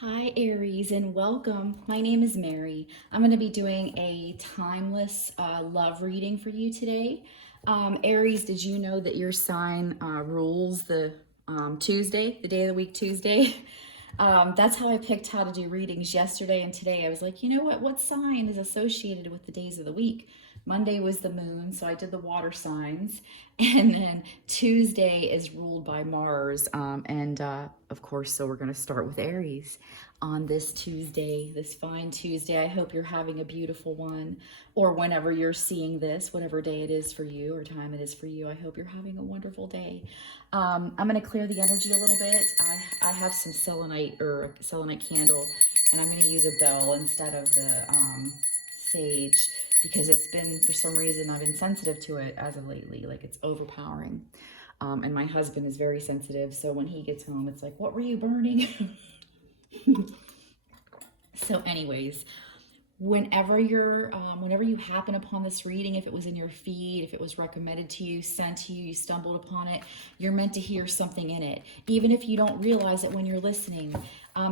Hi Aries and welcome. My name is Mary. I'm going to be doing a timeless love reading for you today. Aries, did you know that your sign rules the Tuesday, the day of the week Tuesday? That's how I picked how to do readings yesterday and today. I was like, you know what? What sign is associated with the days of the week? Monday was the moon, so I did the water signs. And then Tuesday is ruled by Mars. Of course, so we're going to start with Aries on this Tuesday, this fine Tuesday. I hope you're having a beautiful one, or whenever you're seeing this, whatever day it is for you or time it is for you. I hope you're having a wonderful day. I'm going to clear the energy a little bit. I have some selenite or a selenite candle, and I'm going to use a bell instead of the sage because it's been, for some reason, I've been sensitive to it as of lately. Like, it's overpowering. And my husband is very sensitive, so when he gets home, it's like, what were you burning? So anyways, whenever you happen upon this reading, if it was in your feed, if it was recommended to you, sent to you, you stumbled upon it, you're meant to hear something in it, even if you don't realize it when you're listening.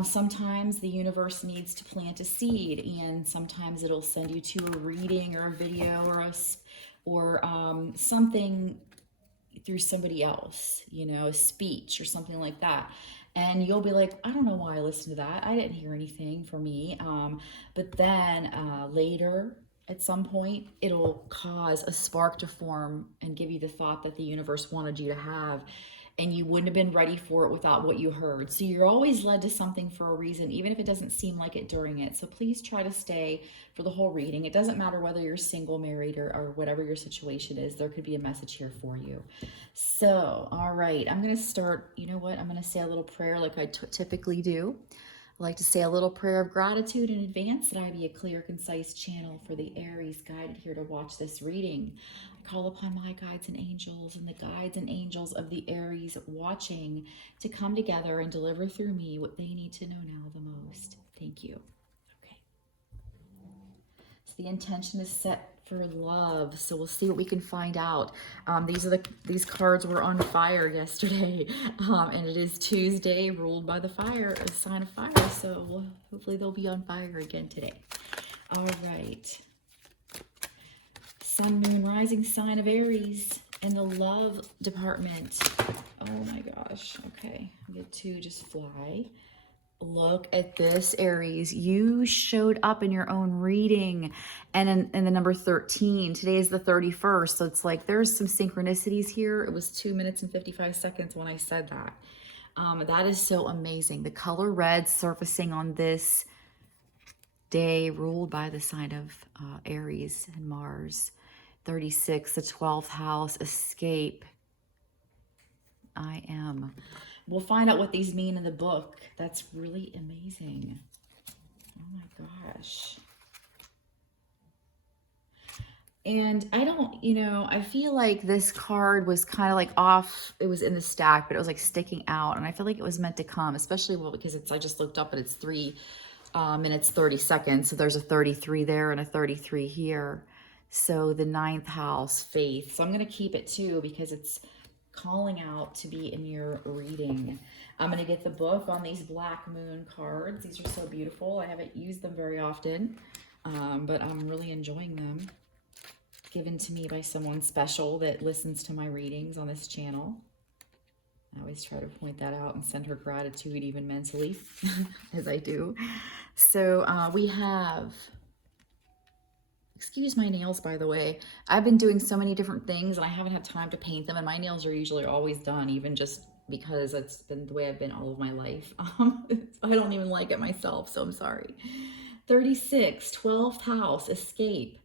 Sometimes the universe needs to plant a seed, and sometimes it'll send you to a reading or a video or something through somebody else, a speech or something like that. And you'll be like, I don't know why I listened to that. I didn't hear anything for me. But then later, at some point, it'll cause a spark to form and give you the thought that the universe wanted you to have. And you wouldn't have been ready for it without what you heard. So you're always led to something for a reason, even if it doesn't seem like it during it. So please try to stay for the whole reading. It doesn't matter whether you're single, married, or whatever your situation is. There could be a message here for you. So, all right, I'm going to start. You know what? I'm going to say a little prayer like I typically do. I like to say a little prayer of gratitude in advance that I be a clear, concise channel for the Aries guided here to watch this reading. I call upon my guides and angels and the guides and angels of the Aries watching to come together and deliver through me what they need to know now the most. Thank you. Okay. So the intention is set for love, so we'll see what we can find out. These cards were on fire yesterday, and it is Tuesday, ruled by the fire, a sign of fire. So hopefully they'll be on fire again today. All right, Sun, Moon, Rising sign of Aries in the love department. Oh my gosh. Okay, I get to just fly. Look at this, Aries. You showed up in your own reading and in the number 13. Today is the 31st. So it's like there's some synchronicities here. It was 2 minutes and 55 seconds when I said that. That is so amazing. The color red surfacing on this day ruled by the sign of Aries and Mars. 36, the 12th house, escape. I am. We'll find out what these mean in the book. That's really amazing. Oh my gosh. And I don't, I feel like this card was kind of like off. It was in the stack, but it was like sticking out. And I feel like it was meant to come, especially because I just looked up and it's 3 minutes, 30 seconds. So there's a 33 there and a 33 here. So the 9th house, faith. So I'm going to keep it too because it's calling out to be in your reading. I'm going to get the book on these black moon cards. These are so beautiful. I haven't used them very often, but I'm really enjoying them. Given to me by someone special that listens to my readings on this channel. I always try to point that out and send her gratitude even mentally as I do. So we have... Excuse my nails, by the way. I've been doing so many different things and I haven't had time to paint them, and my nails are usually always done, even just because it's been the way I've been all of my life. I don't even like it myself, so I'm sorry. 36, 12th house, escape.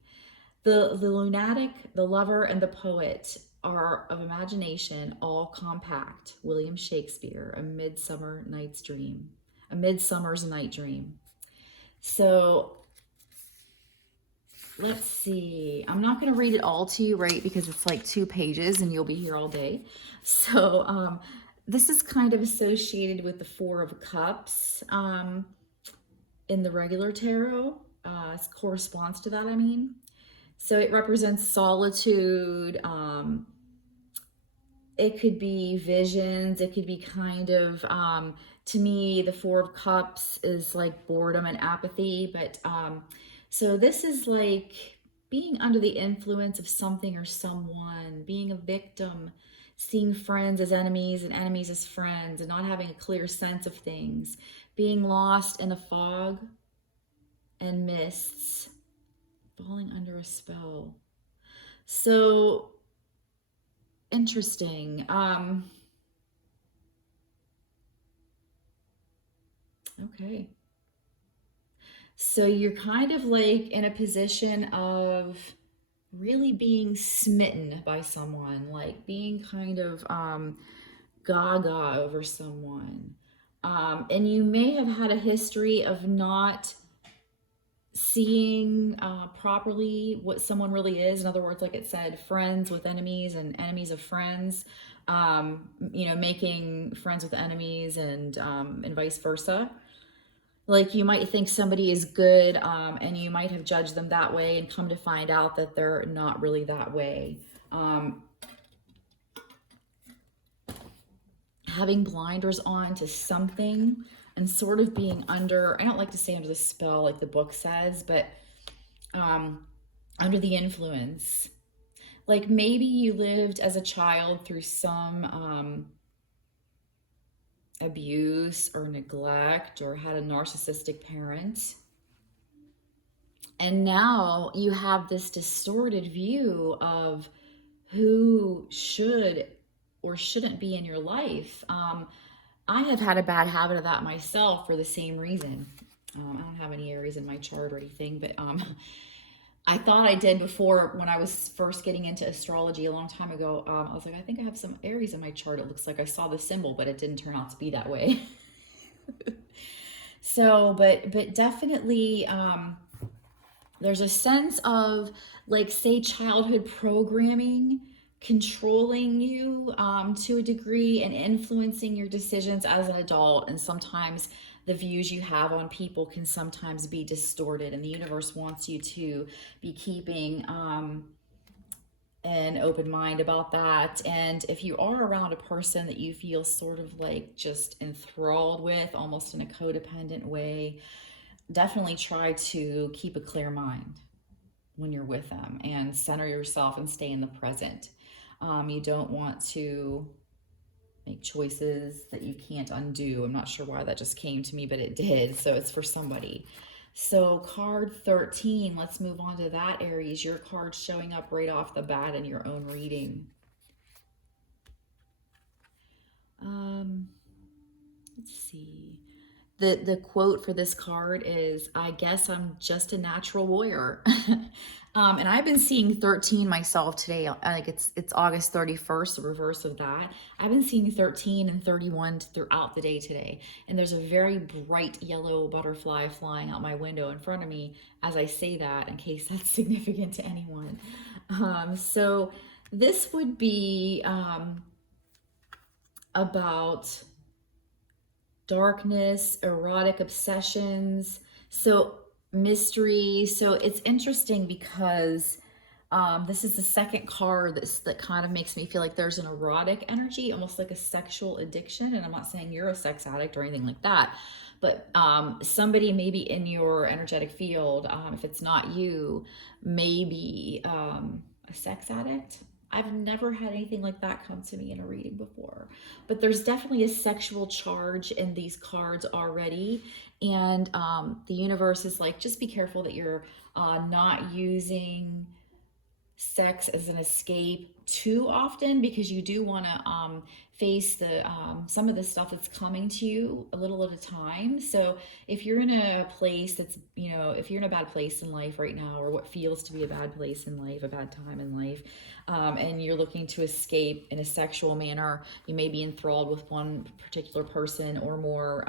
The lunatic, the lover, and the poet are of imagination, all compact. William Shakespeare, A Midsummer's Night's Dream. A Midsummer's Night Dream. So let's see. I'm not going to read it all to you, right? Because it's like 2 pages and you'll be here all day. So this is kind of associated with the 4 of Cups in the regular tarot. It corresponds to that, I mean. So it represents solitude. it could be visions. It could be kind of, to me, the Four of Cups is like boredom and apathy. But so this is like being under the influence of something or someone, being a victim, seeing friends as enemies and enemies as friends, and not having a clear sense of things, being lost in a fog and mists, falling under a spell. So interesting. Okay. So you're kind of like in a position of really being smitten by someone, like being kind of gaga over someone. And you may have had a history of not seeing properly what someone really is. In other words, like it said, friends with enemies and enemies of friends. Making friends with enemies and vice versa. Like you might think somebody is good, and you might have judged them that way, and come to find out that they're not really that way. Having blinders on to something and sort of being under, I don't like to say under the spell like the book says, but under the influence. Like maybe you lived as a child through some abuse or neglect, or had a narcissistic parent. And now you have this distorted view of who should or shouldn't be in your life. I have had a bad habit of that myself for the same reason. I don't have any Aries in my chart or anything, but I thought I did before when I was first getting into astrology a long time ago. I was like, I think I have some Aries in my chart. It looks like I saw the symbol, but it didn't turn out to be that way. So, but definitely, there's a sense of, like, say, childhood programming controlling you to a degree and influencing your decisions as an adult. And sometimes the views you have on people can sometimes be distorted, and the universe wants you to be keeping an open mind about that. And if you are around a person that you feel sort of like just enthralled with, almost in a codependent way, definitely try to keep a clear mind when you're with them and center yourself and stay in the present. You don't want to make choices that you can't undo. I'm not sure why that just came to me, but it did. So it's for somebody. So card 13, let's move on to that, Aries. Your card's showing up right off the bat in your own reading. Let's see. The quote for this card is, I guess I'm just a natural warrior. And I've been seeing 13 myself today. Like it's August 31st, the reverse of that. I've been seeing 13 and 31 throughout the day today. And there's a very bright yellow butterfly flying out my window in front of me as I say that, in case that's significant to anyone. So this would be about darkness, erotic obsessions, so mystery. So it's interesting because this is the second card that kind of makes me feel like there's an erotic energy, almost like a sexual addiction. And I'm not saying you're a sex addict or anything like that, but somebody maybe in your energetic field, if it's not you, maybe a sex addict. I've never had anything like that come to me in a reading before, but there's definitely a sexual charge in these cards already. And the universe is like, just be careful that you're not using sex as an escape too often, because you do want to face the some of the stuff that's coming to you a little at a time. So if you're in a place that's, if you're in a bad place in life right now, or what feels to be a bad place in life, a bad time in life, and you're looking to escape in a sexual manner, you may be enthralled with one particular person or more.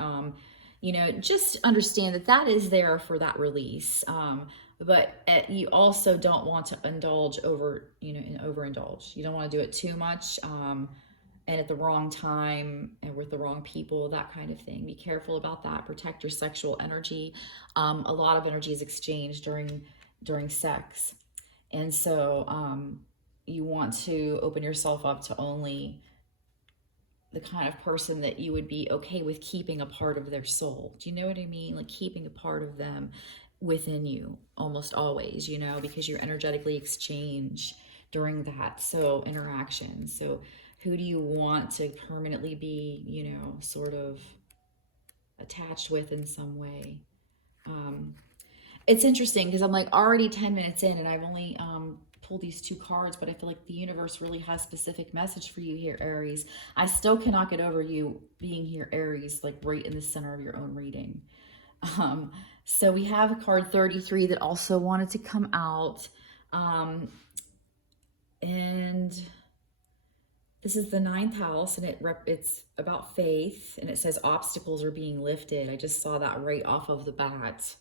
Just understand that that is there for that release. But you also don't want to indulge and overindulge. You don't want to do it too much, and at the wrong time and with the wrong people, that kind of thing. Be careful about that. Protect your sexual energy. A lot of energy is exchanged during sex, and so you want to open yourself up to only the kind of person that you would be okay with keeping a part of their soul. Do you know what I mean? Like keeping a part of them within you almost always, you know, because you energetically exchange during that so interaction. So who do you want to permanently be, you know, sort of attached with in some way? Um, it's interesting because I'm like already 10 minutes in and I've only pulled these two cards, but I feel like the universe really has specific message for you here, Aries. I still cannot get over you being here, Aries, like right in the center of your own reading. Um, so we have a card 33 that also wanted to come out. And this is the ninth house, and it's about faith, and it says obstacles are being lifted. I just saw that right off of the bat.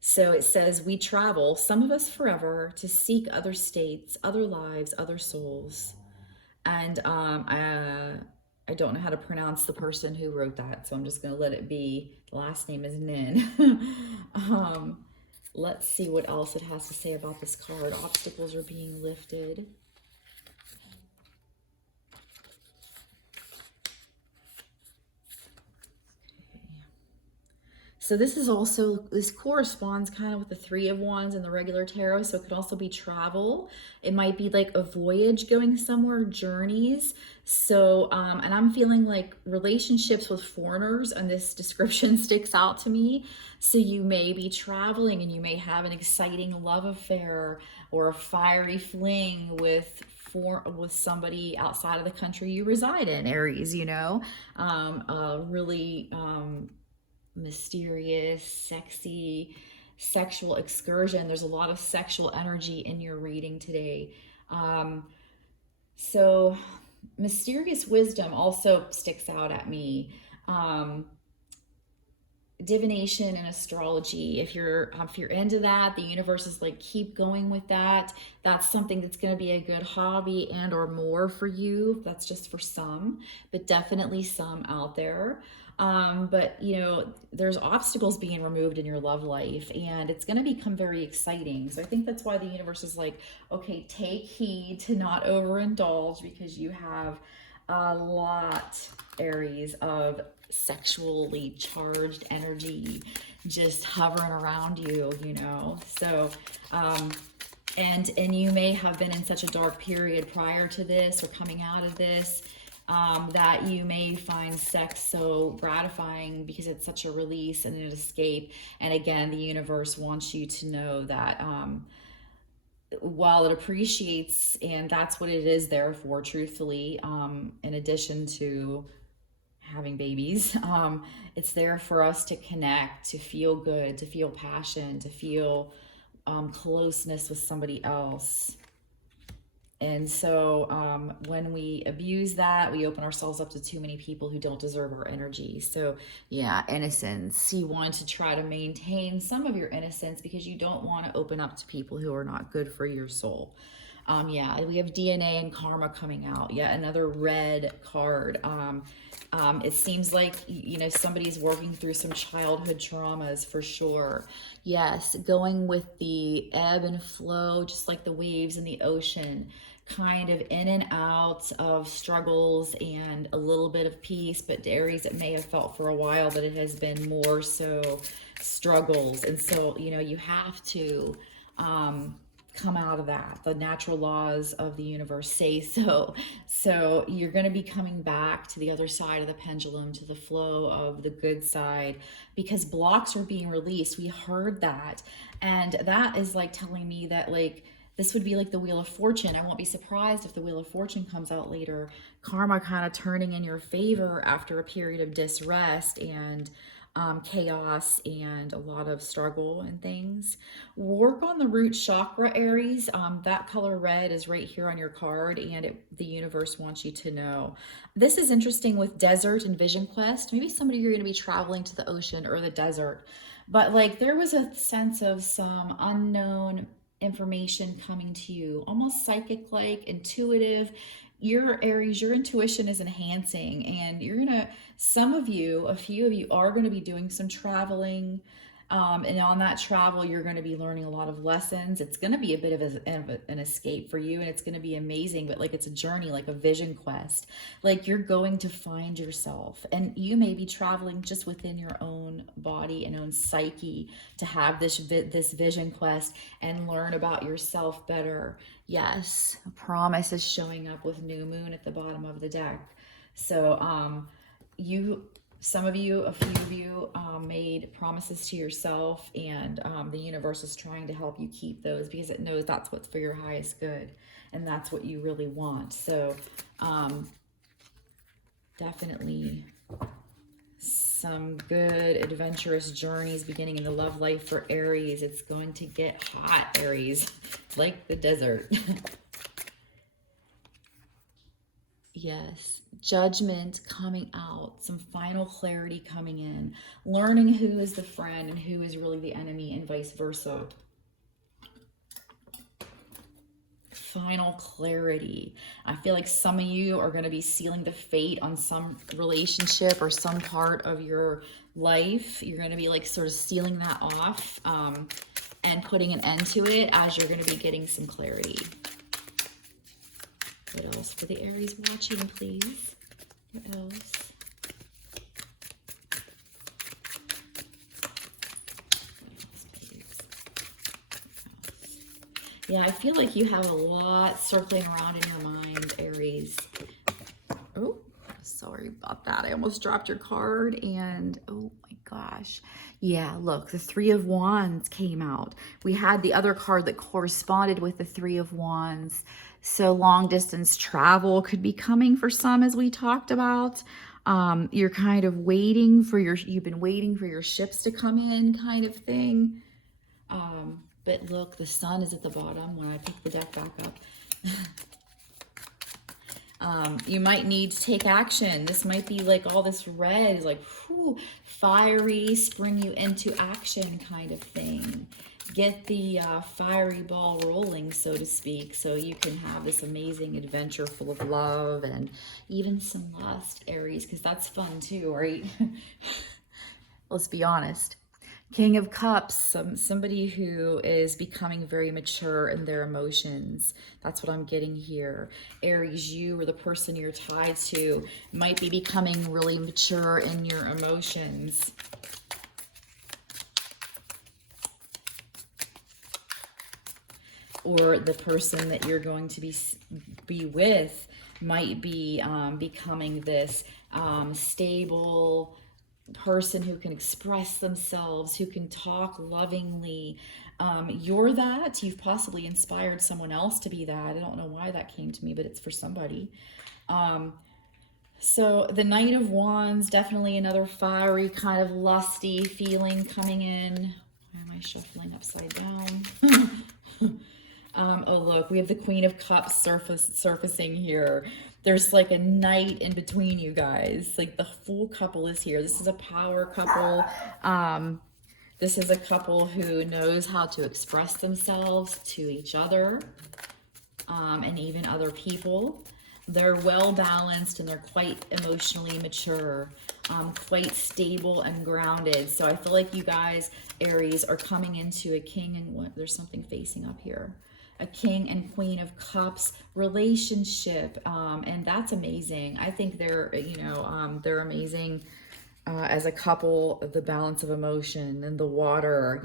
So it says, we travel, some of us forever, to seek other states, other lives, other souls. And I don't know how to pronounce the person who wrote that, so I'm just going to let it be. The last name is Nin. Let's see what else it has to say about this card. Obstacles are being lifted. So this corresponds kind of with the Three of Wands in the regular tarot. So it could also be travel. It might be like a voyage going somewhere, journeys. So, and I'm feeling like relationships with foreigners, and this description sticks out to me. So you may be traveling and you may have an exciting love affair or a fiery fling with somebody outside of the country you reside in, Aries, you know, really, mysterious, sexy, sexual excursion. There's a lot of sexual energy in your reading today. So mysterious wisdom also sticks out at me. Divination and astrology, if you're into that, the universe is like, keep going with that. That's something that's going to be a good hobby and or more for you. That's just for some, but definitely some out there. But you know, there's obstacles being removed in your love life, and it's going to become very exciting. So I think that's why the universe is like, okay, take heed to not overindulge, because you have a lot, Aries, of sexually charged energy just hovering around you, you know. So and you may have been in such a dark period prior to this or coming out of this, that you may find sex so gratifying because it's such a release and an escape. And again, the universe wants you to know that while it appreciates, and that's what it is there for, truthfully, in addition to having babies, it's there for us to connect, to feel good, to feel passion, to feel closeness with somebody else. And so when we abuse that, we open ourselves up to too many people who don't deserve our energy. So yeah, innocence. You want to try to maintain some of your innocence because you don't want to open up to people who are not good for your soul. Yeah, we have DNA and karma coming out. Yeah, another red card. It seems like, you know, somebody's working through some childhood traumas for sure. Yes, going with the ebb and flow, just like the waves in the ocean, kind of in and out of struggles and a little bit of peace. But Aries, it may have felt for a while that it has been more so struggles. And so, you know, you have to come out of that. The natural laws of the universe say so. So you're going to be coming back to the other side of the pendulum, to the flow of the good side, because blocks are being released. We heard that. And that is like telling me that, like, this would be like the Wheel of Fortune. I won't be surprised if the Wheel of Fortune comes out later. Karma kind of turning in your favor after a period of disrest and chaos and a lot of struggle and things. Work on the root chakra, Aries. That color red is right here on your card, and the universe wants you to know. This is interesting with desert and vision quest. Maybe somebody, you're going to be traveling to the ocean or the desert, but like there was a sense of some unknown information coming to you, almost psychic like, intuitive. Your Aries, your intuition is enhancing, and you're gonna, some of you, a few of you are going to be doing some traveling, And on that travel, you're going to be learning a lot of lessons. It's going to be a bit of an escape for you, and it's going to be amazing, but like it's a journey, like a vision quest. Like you're going to find yourself, and you may be traveling just within your own body and own psyche to have this vision quest and learn about yourself better. Yes, a promise is showing up with new moon at the bottom of the deck. So some of you, a few of you made promises to yourself, and the universe is trying to help you keep those because it knows that's what's for your highest good and that's what you really want. So definitely some good adventurous journeys beginning in the love life for Aries. It's going to get hot, Aries, like the desert. Yes, judgment coming out, some final clarity coming in, learning who is the friend and who is really the enemy and vice versa. Final clarity. I feel like some of you are going to be sealing the fate on some relationship or some part of your life. You're going to be like sort of sealing that off and putting an end to it as you're going to be getting some clarity. What else for the Aries watching, please? What else? Yeah, I feel like you have a lot circling around in your mind, Aries. Oh, sorry about that. I almost dropped your card and oh my gosh. Yeah, look, the Three of Wands came out. We had the other card that corresponded with the Three of Wands. So long distance travel could be coming for some, as we talked about. You're kind of waiting for you've been waiting for your ships to come in kind of thing. But look, the sun is at the bottom when I pick the deck back up. You might need to take action. This might be like all this red is like whew, fiery, spring you into action kind of thing. Get the fiery ball rolling, so to speak, so you can have this amazing adventure full of love and even some lust, Aries, because that's fun too, right? Let's be honest. King of Cups, somebody who is becoming very mature in their emotions. That's what I'm getting here. Aries, you or the person you're tied to might be becoming really mature in your emotions. Or the person that you're going to be with might be becoming this stable person who can express themselves, who can talk lovingly. You're that. You've possibly inspired someone else to be that. I don't know why that came to me, but it's for somebody. So the Knight of Wands, definitely another fiery kind of lusty feeling coming in. Why am I shuffling upside down? Oh, look, we have the Queen of Cups surfacing here. There's like a knight in between you guys. Like the full couple is here. This is a power couple. This is a couple who knows how to express themselves to each other and even other people. They're well balanced and they're quite emotionally mature, quite stable and grounded. So I feel like you guys, Aries, are coming into a king and what? There's something facing up here. A King and Queen of Cups relationship, and that's amazing. I think they're, they're amazing as a couple. The balance of emotion and the water,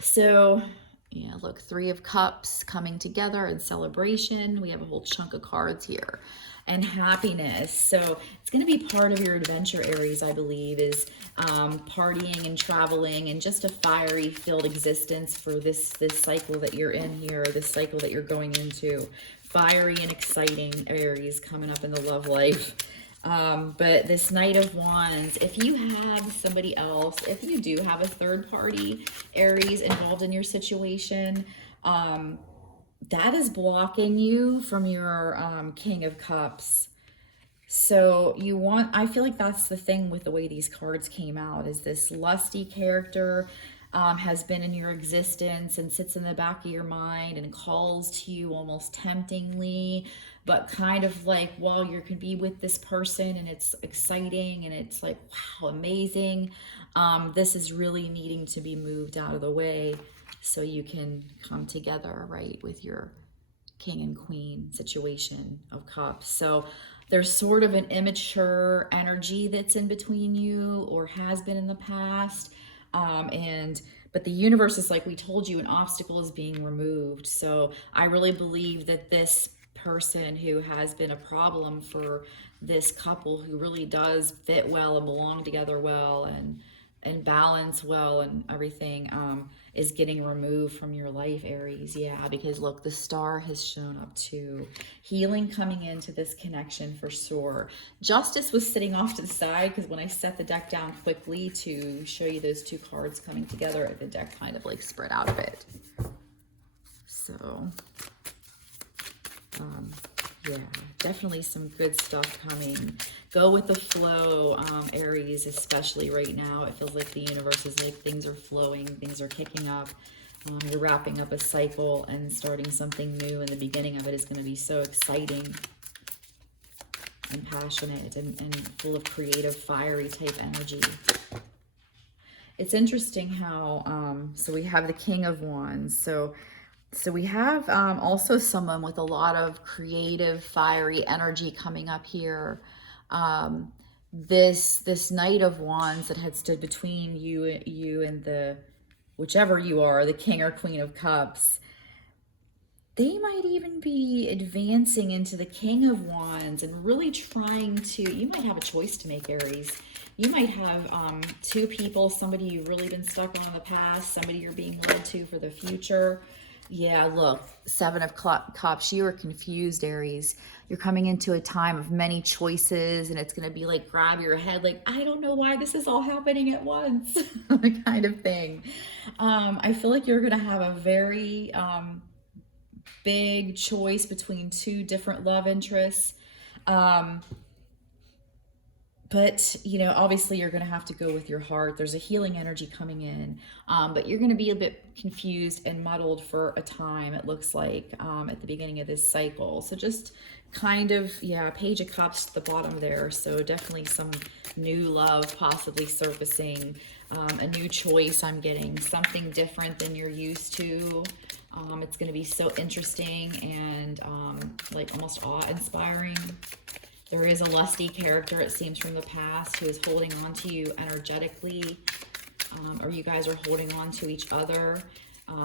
So yeah, look, Three of Cups coming together in celebration. We have a whole chunk of cards here. And happiness. So it's going to be part of your adventure, Aries, I believe, is partying and traveling and just a fiery filled existence for this cycle that you're in here, this cycle that you're going into. Fiery and exciting, Aries, coming up in the love life. But this Knight of Wands, if you have somebody else, if you do have a third party, Aries, involved in your situation, that is blocking you from your King of Cups. So I feel like that's the thing with the way these cards came out, is this lusty character has been in your existence and sits in the back of your mind and calls to you almost temptingly, but kind of like, well, you can be with this person and it's exciting and it's like, wow, amazing. This is really needing to be moved out of the way so you can come together, right, with your king and queen situation of cups. So there's sort of an immature energy that's in between you or has been in the past. But the universe is like, we told you, an obstacle is being removed. So I really believe that this person who has been a problem for this couple, who really does fit well and belong together well and balance well and everything, is getting removed from your life, Aries. Yeah, because look, the star has shown up too. Healing coming into this connection for sure. Justice was sitting off to the side because when I set the deck down quickly to show you those two cards coming together, the deck kind of like spread out a bit. So, yeah, definitely some good stuff coming. Go with the flow, Aries, especially right now. It feels like the universe is like things are flowing, things are kicking up. You're wrapping up a cycle and starting something new, and the beginning of it is going to be so exciting and passionate and full of creative, fiery type energy. It's interesting how, so we have the King of Wands. So we have also someone with a lot of creative, fiery energy coming up here. This Knight of Wands that had stood between you and the, whichever you are, the King or Queen of Cups. They might even be advancing into the King of Wands and really trying to, you might have a choice to make, Aries. You might have two people, somebody you've really been stuck on in the past, somebody you're being led to for the future. Yeah, look, Seven of Cups, you are confused, Aries. You're coming into a time of many choices, and it's going to be like, grab your head, like, I don't know why this is all happening at once, kind of thing. I feel like you're going to have a very big choice between two different love interests. But, you know, obviously you're going to have to go with your heart. There's a healing energy coming in, but you're going to be a bit confused and muddled for a time, it looks like, at the beginning of this cycle. So just kind of, yeah, Page of Cups to the bottom there. So definitely some new love possibly surfacing, a new choice I'm getting, something different than you're used to. It's going to be so interesting and like almost awe-inspiring. There is a lusty character, it seems, from the past who is holding on to you energetically, or you guys are holding on to each other.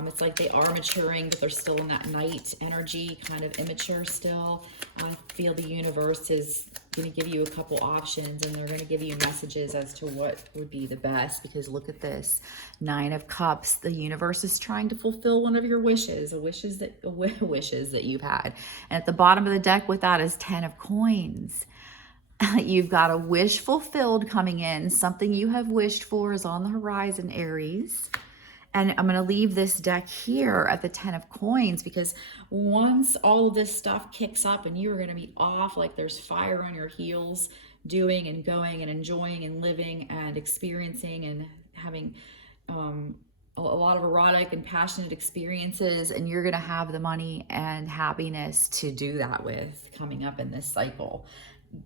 It's like they are maturing, but they're still in that night energy, kind of immature still. I feel the universe is going to give you a couple options, and they're going to give you messages as to what would be the best, because look at this, Nine of Cups. The universe is trying to fulfill one of your wishes, wishes that you've had. And at the bottom of the deck with that is Ten of Coins. You've got a wish fulfilled coming in. Something you have wished for is on the horizon, Aries. And I'm going to leave this deck here at the Ten of Coins, because once all of this stuff kicks up and you're going to be off, like there's fire on your heels, doing and going and enjoying and living and experiencing and having a lot of erotic and passionate experiences, and you're going to have the money and happiness to do that with coming up in this cycle.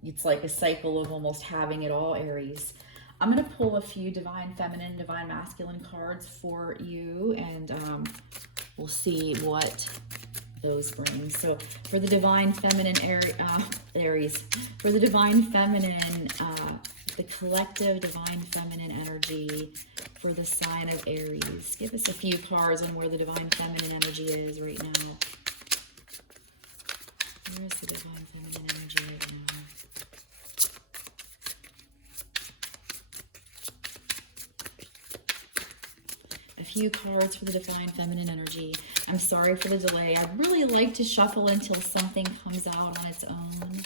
It's like a cycle of almost having it all, Aries. I'm going to pull a few Divine Feminine, Divine Masculine cards for you, and we'll see what those bring. So for the Divine Feminine, Aries, for the Divine Feminine, the collective Divine Feminine energy for the sign of Aries. Give us a few cards on where the Divine Feminine energy is right now. Where is the Divine Feminine energy right now? A few cards for the Divine Feminine energy. I'm sorry for the delay. I'd really like to shuffle until something comes out on its own,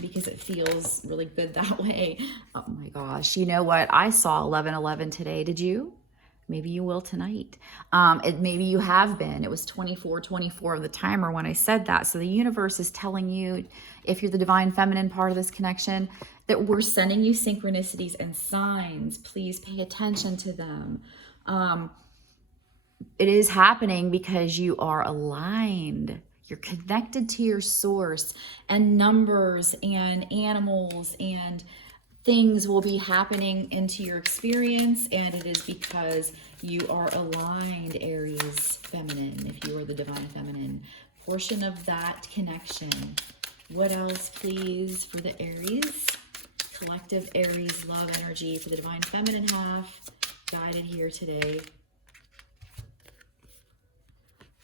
because it feels really good that way. Oh my gosh. You know what? I saw 11:11 today. Did you? Maybe you will tonight. Maybe you have been. It was 24:24 on the timer when I said that. So the universe is telling you, if you're the Divine Feminine part of this connection, that we're sending you synchronicities and signs. Please pay attention to them. It is happening because you are aligned. You're connected to your source, and numbers and animals and things will be happening into your experience, and it is because you are aligned, Aries feminine, if you are the divine feminine portion of that connection. What else, please, for the Aries? Collective Aries love energy for the divine feminine half, guided here today.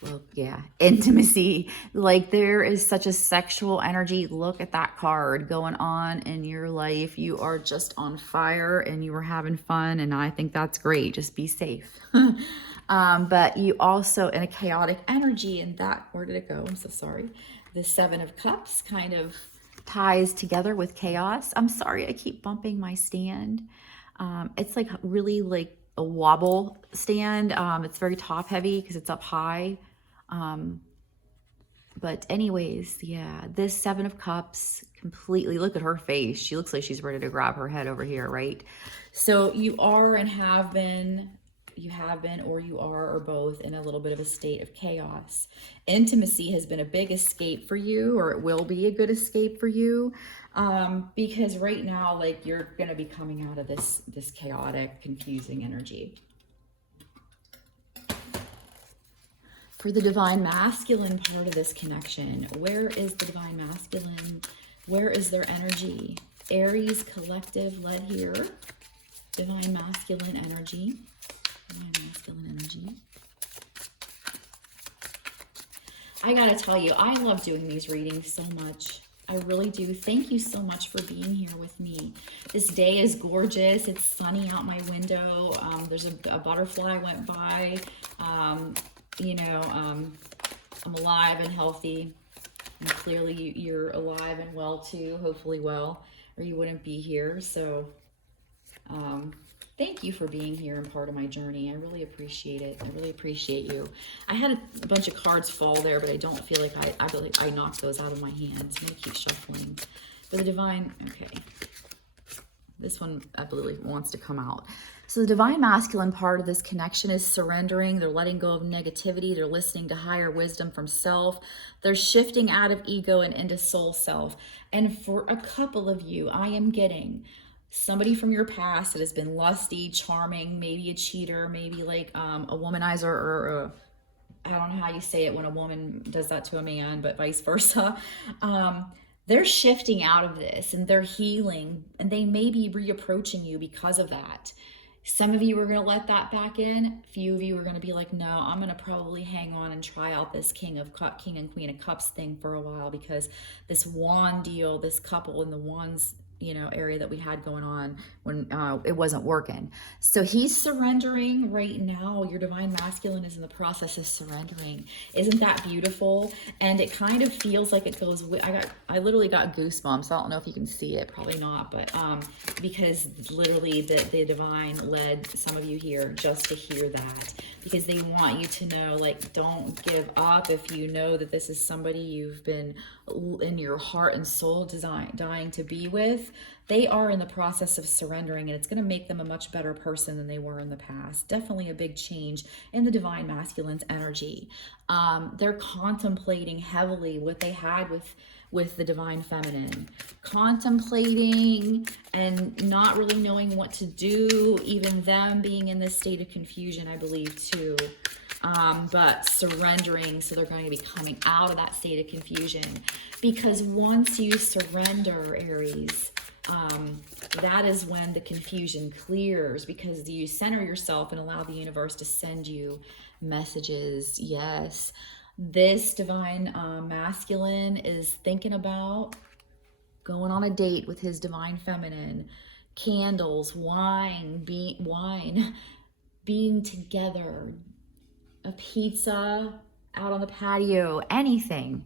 Well, yeah, intimacy. Like, there is such a sexual energy. Look at that card going on in your life. You are just on fire and you are having fun, and I think that's great. Just be safe. But you also in a chaotic energy, and that, where did it go? I'm so sorry. The Seven of Cups kind of ties together with chaos. I'm sorry, I keep bumping my stand. It's like really like a wobble stand. It's very top heavy because it's up high. But anyways, yeah, this Seven of Cups completely, look at her face. She looks like she's ready to grab her head over here, right? So you are and have been, or you are, or both, in a little bit of a state of chaos. Intimacy has been a big escape for you, or it will be a good escape for you, because right now, like, you're going to be coming out of this chaotic, confusing energy. For the divine masculine part of this connection, where is the divine masculine? Where is their energy? Aries collective led here. Divine masculine energy. Divine masculine energy. I gotta tell you, I love doing these readings so much. I really do. Thank you so much for being here with me. This day is gorgeous. It's sunny out my window. There's a butterfly went by. I'm alive and healthy, and clearly you're alive and well too, hopefully well, or you wouldn't be here. So thank you for being here and part of my journey. I really appreciate it. I really appreciate you. I had a bunch of cards fall there, but I don't feel like I feel like I knocked those out of my hands. I'm gonna keep shuffling. For the divine, okay, this one I believe wants to come out. So the divine masculine part of this connection is surrendering. They're letting go of negativity. They're listening to higher wisdom from self. They're shifting out of ego and into soul self. And for a couple of you, I am getting somebody from your past that has been lusty, charming, maybe a cheater, maybe like a womanizer, or I don't know how you say it when a woman does that to a man, but vice versa. They're shifting out of this and they're healing, and they may be reapproaching you because of that. Some of you are going to let that back in. A few of you are going to be like, no, I'm going to probably hang on and try out this King and Queen of Cups thing for a while, because this wand deal, this couple in the wands, area that we had going on when it wasn't working. So he's surrendering right now. Your divine masculine is in the process of surrendering. Isn't that beautiful? And it kind of feels like it goes with, I literally got goosebumps. I don't know if you can see it, probably not, but because literally the divine led some of you here just to hear that, because they want you to know, like, don't give up. If you know that this is somebody you've been in your heart and soul dying to be with, they are in the process of surrendering, and it's going to make them a much better person than they were in the past. Definitely a big change in the divine masculine's energy. They're contemplating heavily what they had with the divine feminine, contemplating and not really knowing what to do, even them being in this state of confusion, I believe, too. But surrendering, so they're going to be coming out of that state of confusion, because once you surrender, Aries, that is when the confusion clears, because you center yourself and allow the universe to send you messages. Yes, this divine masculine is thinking about going on a date with his divine feminine, candles, wine, being together, a pizza out on the patio, anything.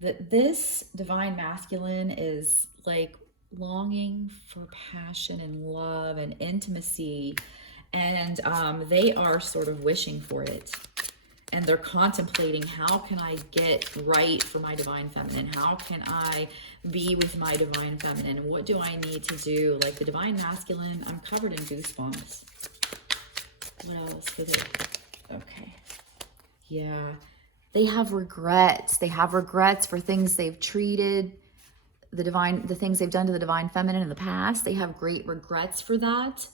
That this divine masculine is like longing for passion and love and intimacy, and they are sort of wishing for it. and they're contemplating, how can I get right for my divine feminine? How can I be with my divine feminine? What do I need to do? Like the divine masculine, I'm covered in goosebumps. What else for the, okay. Yeah, they have regrets. They have regrets for things they've treated the things they've done to the divine feminine in the past. They have great regrets for that.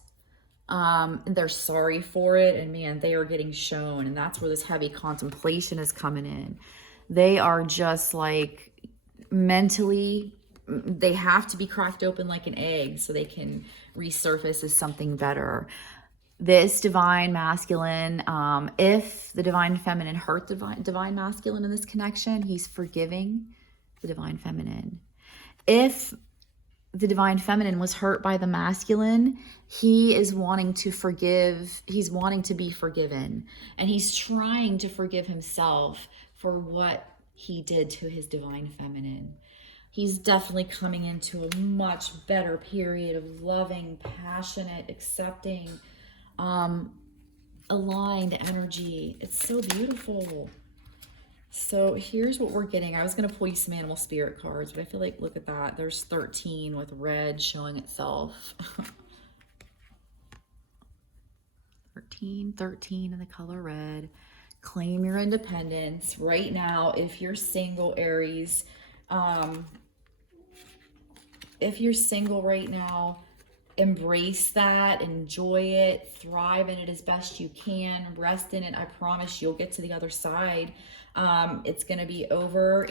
And they're sorry for it, and man, they are getting shown, and that's where this heavy contemplation is coming in. They are just like mentally, they have to be cracked open like an egg so they can resurface as something better. This divine masculine, if the divine feminine hurt the divine masculine in this connection, he's forgiving the divine feminine. If the divine feminine was hurt by the masculine, he is wanting to forgive. He's wanting to be forgiven. And he's trying to forgive himself for what he did to his divine feminine. He's definitely coming into a much better period of loving, passionate, accepting, aligned energy. It's so beautiful. So here's what we're getting. I was going to pull you some animal spirit cards, but I feel like, look at that. There's 13 with red showing itself. 13 in the color red. Claim your independence right now. If you're single, Aries, if you're single right now, embrace that, enjoy it, thrive in it as best you can, rest in it. I promise you'll get to the other side. It's going to be over,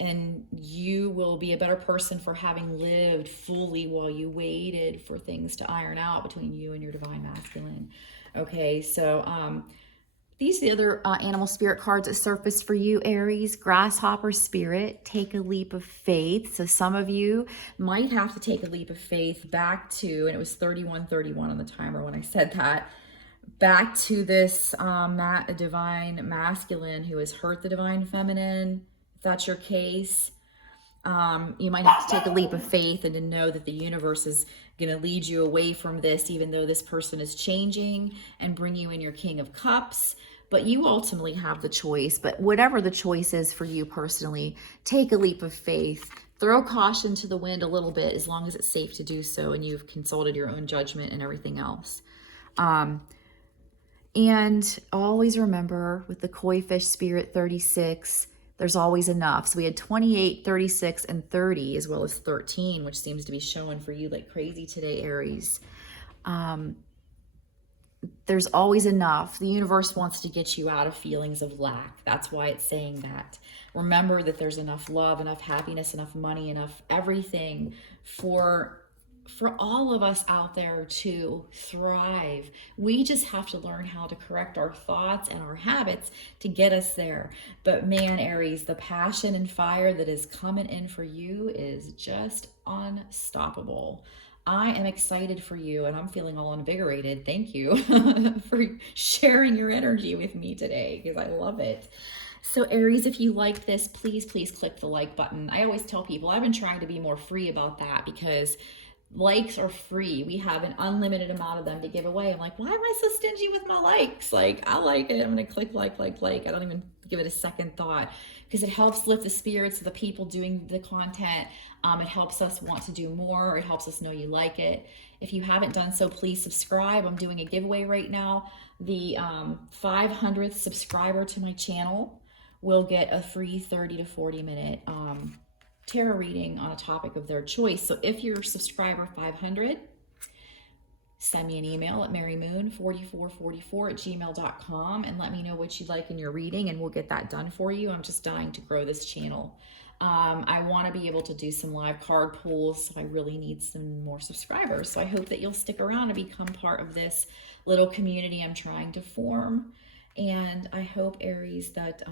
and you will be a better person for having lived fully while you waited for things to iron out between you and your divine masculine. Okay, so these are the other animal spirit cards that surfaced for you, Aries. Grasshopper spirit, take a leap of faith. So some of you might have to take a leap of faith back to, and it was 31:31 on the timer when I said that, back to this divine masculine who has hurt the divine feminine. If that's your case, you might have to take a leap of faith and to know that the universe is going to lead you away from this, even though this person is changing, and bring you in your King of Cups. But you ultimately have the choice. But whatever the choice is for you personally, take a leap of faith. Throw caution to the wind a little bit, as long as it's safe to do so and you've consulted your own judgment and everything else. And always remember, with the koi fish spirit 36, there's always enough. So we had 28, 36, and 30, as well as 13, which seems to be showing for you like crazy today, Aries. There's always enough. The universe wants to get you out of feelings of lack. That's why it's saying that. Remember that there's enough love, enough happiness, enough money, enough everything for all of us out there to thrive. We just have to learn how to correct our thoughts and our habits to get us there. But man, Aries, the passion and fire that is coming in for you is just unstoppable. I am excited for you, and I'm feeling all invigorated. Thank you for sharing your energy with me today, because I love it. So Aries, if you like this, please click the like button. I always tell people I've been trying to be more free about that, because likes are free. We have an unlimited amount of them to give away. I'm like, why am I so stingy with my likes? Like, I like it. I'm going to click like. I don't even give it a second thought, because it helps lift the spirits of the people doing the content. It helps us want to do more. It helps us know you like it. If you haven't done so, please subscribe. I'm doing a giveaway right now. The 500th subscriber to my channel will get a free 30 to 40 minute tarot reading on a topic of their choice. So if you're subscriber 500, send me an email at marymoon4444@gmail.com and let me know what you'd like in your reading, and we'll get that done for you. I'm just dying to grow this channel. I want to be able to do some live card pulls, so I really need some more subscribers. So I hope that you'll stick around and become part of this little community I'm trying to form. And I hope, Aries, that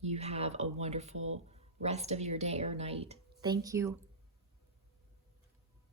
you have a wonderful rest of your day or night. Thank you.